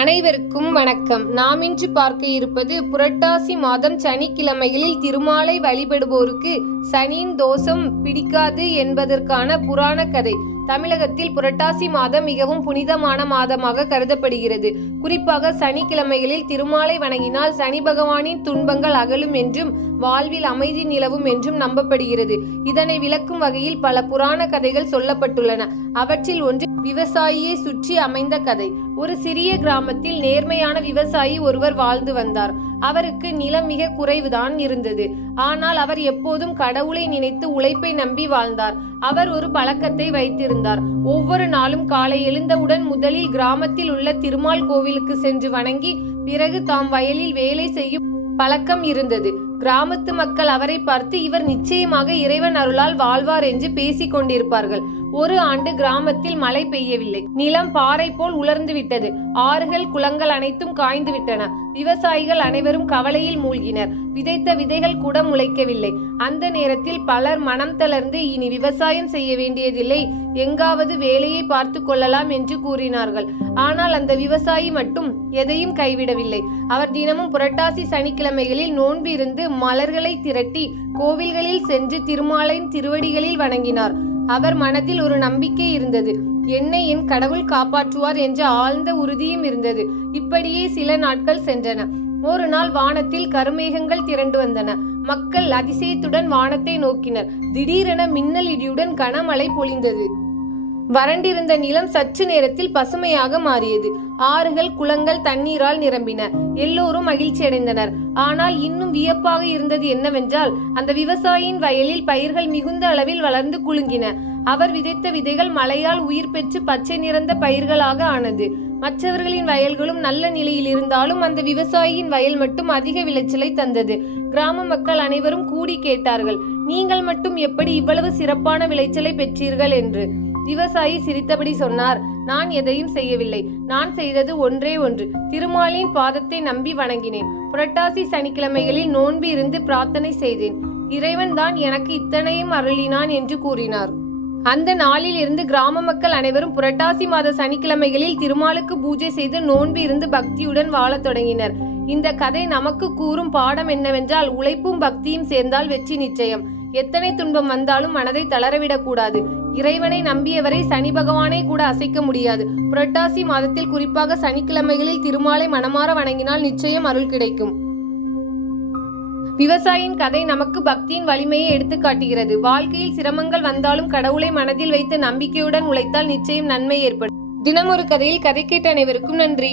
அனைவருக்கும் வணக்கம். நாம் இன்று பார்க்க இருப்பது புரட்டாசி மாதம் சனிக்கிழமைகளில் திருமாலை வழிபடுவோருக்கு சனியின் தோஷம் பிடிக்காது என்பதற்கான புராண கதை. தமிழகத்தில் புரட்டாசி மாதம் மிகவும் புனிதமான மாதமாக கருதப்படுகிறது. குறிப்பாக சனிக்கிழமைகளில் திருமாலை வணங்கினால் சனி பகவானின் துன்பங்கள் அகலும் என்றும் வாழ்வில் அமைதி நிலவும் என்றும் நம்பப்படுகிறது. இதனை விளக்கும் வகையில் பல புராண கதைகள் சொல்லப்பட்டுள்ளன. அவற்றில் ஒன்று விவசாயியை சுற்றி அமைந்த கதை. ஒரு சிறிய கிராமத்தில் நேர்மையான விவசாயி ஒருவர் வாழ்ந்து வந்தார். அவருக்கு நிலம் மிக குறைவுதான் இருந்தது. ஆனால் அவர் எப்போதும் கடவுளை நினைத்து உழைப்பை நம்பி வாழ்ந்தார். அவர் ஒரு பழக்கத்தை வைத்திருந்தார். ஒவ்வொரு நாளும் காலை எழுந்தவுடன் முதலில் கிராமத்தில் உள்ள திருமால் கோவிலுக்கு சென்று வணங்கி பிறகு தாம் வயலில் வேலை செய்யும் பழக்கம் இருந்தது. கிராமத்து மக்கள் அவரை பார்த்து இவர் நிச்சயமாக இறைவன் அருளால் வாழ்வார் என்று பேசிக் கொண்டிருப்பார்கள். ஒரு ஆண்டு கிராமத்தில் மழை பெய்யவில்லை. நிலம் பாறை போல் உலர்ந்து விட்டது. ஆறுகள் குளங்கள் அனைத்தும் காய்ந்து விட்டன. விவசாயிகள் அனைவரும் கவலையில் மூழ்கினர். விதைத்த விதைகள் கூட முளைக்கவில்லை. அந்த நேரத்தில் பலர் மனம் தளர்ந்து இனி விவசாயம் செய்ய வேண்டியதில்லை, எங்காவது வேலையை பார்த்து கொள்ளலாம் என்று கூறினார்கள். ஆனால் அந்த விவசாயி மட்டும் எதையும் கைவிடவில்லை. அவர் தினமும் புரட்டாசி சனிக்கிழமைகளில் நோன்பு இருந்து மலர்களை திரட்டி கோவில்களில் சென்று திருமாலின் திருவடிகளில் வணங்கினார். அவர் மனதில் ஒரு நம்பிக்கை இருந்தது. என்னை என் கடவுள் காப்பாற்றுவார் என்ற ஆழ்ந்த உறுதியும் இருந்தது. இப்படியே சில நாட்கள் சென்றன. ஒரு நாள் வானத்தில் கருமேகங்கள் திரண்டு வந்தன. மக்கள் அதிசயத்துடன் வானத்தை நோக்கினர். திடீரென மின்னல் இடியுடன் கனமழை பொழிந்தது. வறண்டிருந்த நிலம் சற்று நேரத்தில் பசுமையாக மாறியது. ஆறுகள் குளங்கள் தண்ணீரால் நிரம்பின. எல்லோரும் மகிழ்ச்சி அடைந்தனர். ஆனால் இன்னும் வியப்பாக இருந்தது என்னவென்றால், அந்த விவசாயியின் வயலில் பயிர்கள் மிகுந்த அளவில் வளர்ந்து குலுங்கின. அவர் விதைத்த விதைகள் மழையால் உயிர் பெற்று பச்சை நிறந்த பயிர்களாக ஆனது. மற்றவர்களின் வயல்களும் நல்ல நிலையில் இருந்தாலும் அந்த விவசாயியின் வயல் மட்டும் அதிக விளைச்சலை தந்தது. கிராம மக்கள் அனைவரும் கூடி கேட்டார்கள், நீங்கள் மட்டும் எப்படி இவ்வளவு சிறப்பான விளைச்சலை பெற்றீர்கள் என்று. விவசாயி சிரித்தபடி சொன்னார், நான் எதையும் செய்யவில்லை. நான் செய்தது ஒன்றே ஒன்று. திருமாலின் பாதத்தை நம்பி வணங்கினேன். புரட்டாசி சனிக்கிழமைகளில் நோன்பு இருந்து பிரார்த்தனை செய்தேன். இறைவன் தான் எனக்கு இத்தனையும் அருளினான் என்று கூறினார். அந்த நாளில் இருந்து கிராம மக்கள் அனைவரும் புரட்டாசி மாத சனிக்கிழமைகளில் திருமாலுக்கு பூஜை செய்து நோன்பு இருந்து பக்தியுடன் வாழத் தொடங்கினர். இந்த கதை நமக்கு கூறும் பாடம் என்னவென்றால், உழைப்பும் பக்தியும் சேர்ந்தால் வெற்றி நிச்சயம். எத்தனை துன்பம் வந்தாலும் மனதை தளரவிடக் கூடாது. இறைவனை நம்பியவரை சனி பகவானை கூட அசைக்க முடியாது. புரட்டாசி மாதத்தில் குறிப்பாக சனிக்கிழமைகளில் திருமாலை மனமாற வணங்கினால் நிச்சயம் அருள் கிடைக்கும். விவசாயியின் கதை நமக்கு பக்தியின் வலிமையை எடுத்து காட்டுகிறது. வாழ்க்கையில் சிரமங்கள் வந்தாலும் கடவுளை மனதில் வைத்து நம்பிக்கையுடன் உழைத்தால் நிச்சயம் நன்மை ஏற்படும். தினமொரு கதையில் கதை கேட்ட அனைவருக்கும் நன்றி.